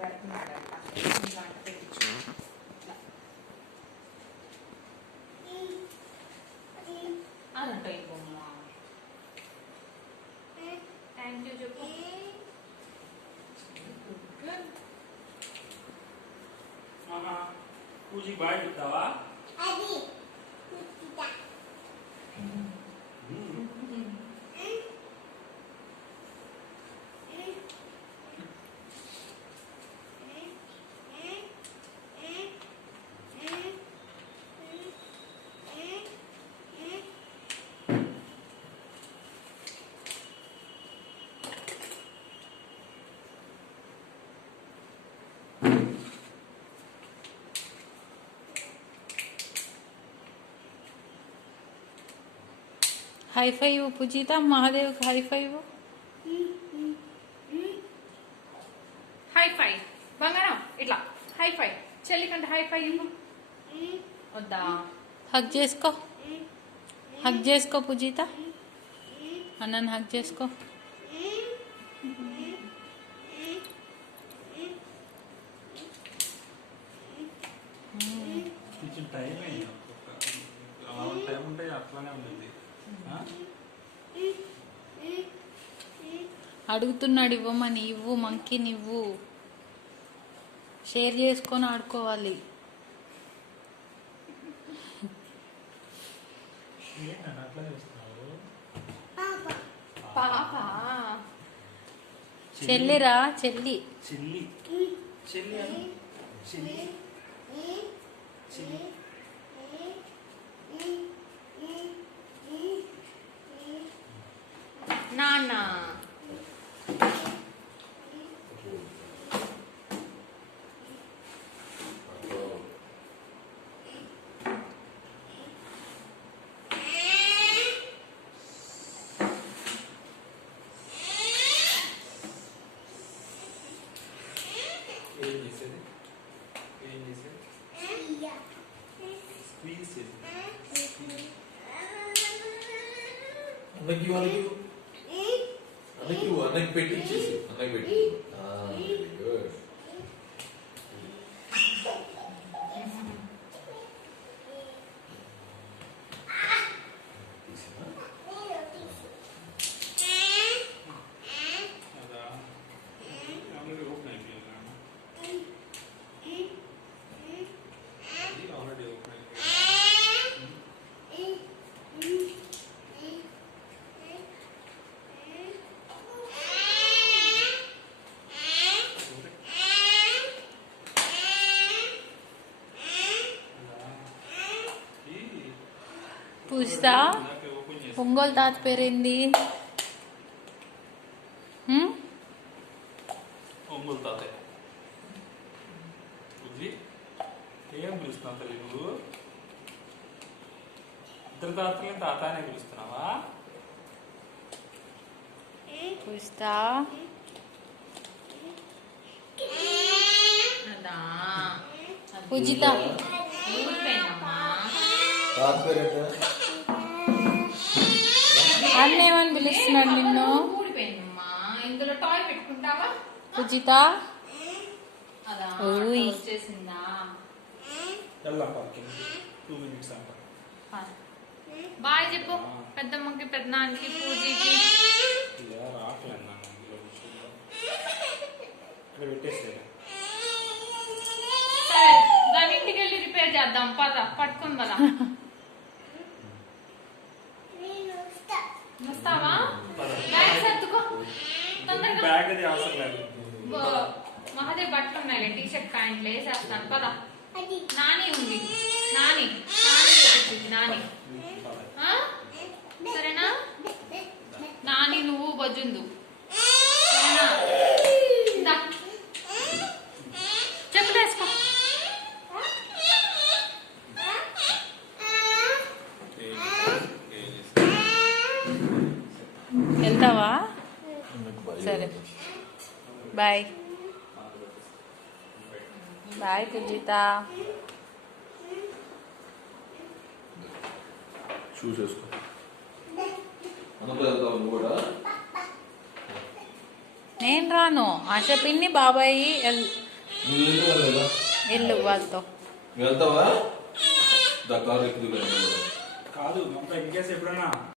పెడుతున్నాడంట వంట పెట్టించు అదంట ఈ బొమ్మ. థ్యాంక్ యూ చెప్పు. పూజకి బాయ్ చెప్తావా? హై ఫైవ్ పూజిత, మహాదేవ్ హై ఫైవ్. హై ఫై బంగారం ఇట్లా హై ఫై చెల్లి కంటే హై ఫై ఇవ్వు. వద్దా? హగ్ చేసుకో, హగ్ చేసుకో పూజిత, అన్నని హగ్ చేసుకో. కొంచెం టైం అయింది, టైం ఉంటే అట్లానే ఉంటుంది. అడుగుతున్నాడు ఇవ్వమని, ఇవ్వు మంకీని ఇవ్వు, షేర్ చేసుకొని ఆడుకోవాలి. అట్లా చేస్తున్నావు? పాప చెల్లిరా, చెల్లి చెల్లి చెల్లి అని చెల్లి చెల్లి. నాన్న ఏం చేసేది? ఏం చేసేది? స్క్వీజ్ చేసేది. అన్నకి పెట్టించేసి అన్నకి పెట్టి. గుడ్. అదా ఆల్రెడీ ఓపెన్ అయిపోయింది. ఆల్రెడీ ఓపెన్ అయిపోయింది. పూజిత, ఒంగోలు తాత పేరేంది? ఒంగోలు తాతయ్య. బుజ్జి ఏం పిలుస్తున్నావు తల్లి నువ్వు? ఇద్దరు తాతల్ని తాత అనే పిలుస్తున్నావా? పూజిత, అదా పూజిత ఊరిపోయినమ్మా. తాత పేరేంట? అన్నేమని పిలుస్తున్నాడు నిన్ను? ఊడిపోయిందమ్మా. ఇందులో టాయ్ పెట్టుకుంటావా? పూజిత, అదా ఓయ్. వచ్చేసిందా? ఎలా పార్కింగ్ 2 minutes అంట. బాయ్ చెప్పు పెద్దమ్మకి, పెద్దనాన్నకి, పూజకి. ఇలా రావట్లేదు నాన్న ఇందులో విషయంలో. ఇక్కడ పెట్టేస్తే సరే దాని ఇంటికి వెళ్ళి రిపేర్ చేద్దాం. పద పట్టుకుని పద. వస్తావా? బ్యాగ్ సర్దుకో తొందరగా. బ్యాగ్ అది అవసరం లేదు. మహాదేవ్ బట్టలు ఉన్నాయి, టీ షర్ట్ ప్యాంట్లు వేసేస్తాను. పద. నాని ఉంది, నాని నాని నాని. సరేనా? నాని నువ్వు బజుందు. సరేనా? ఇందా. చెప్పులు వేసుకో. వెళ్తావా? సరే బాయ్. బాయ్ పూజిత. షూస్ వేసుకో. అన్నప్పుడు వెళ్తావు నువ్వు కూడా? నేను రాను. ఆశ పిన్ని బాబాయి నువ్వు ఎందుకు వెళ్ళలేదా? వెళ్ళు వాళ్ళతో. వెళ్తావా? దా కారు ఎక్కుదు. కాదు ఇంకా ఇన్ కేసు ఎప్పుడైనా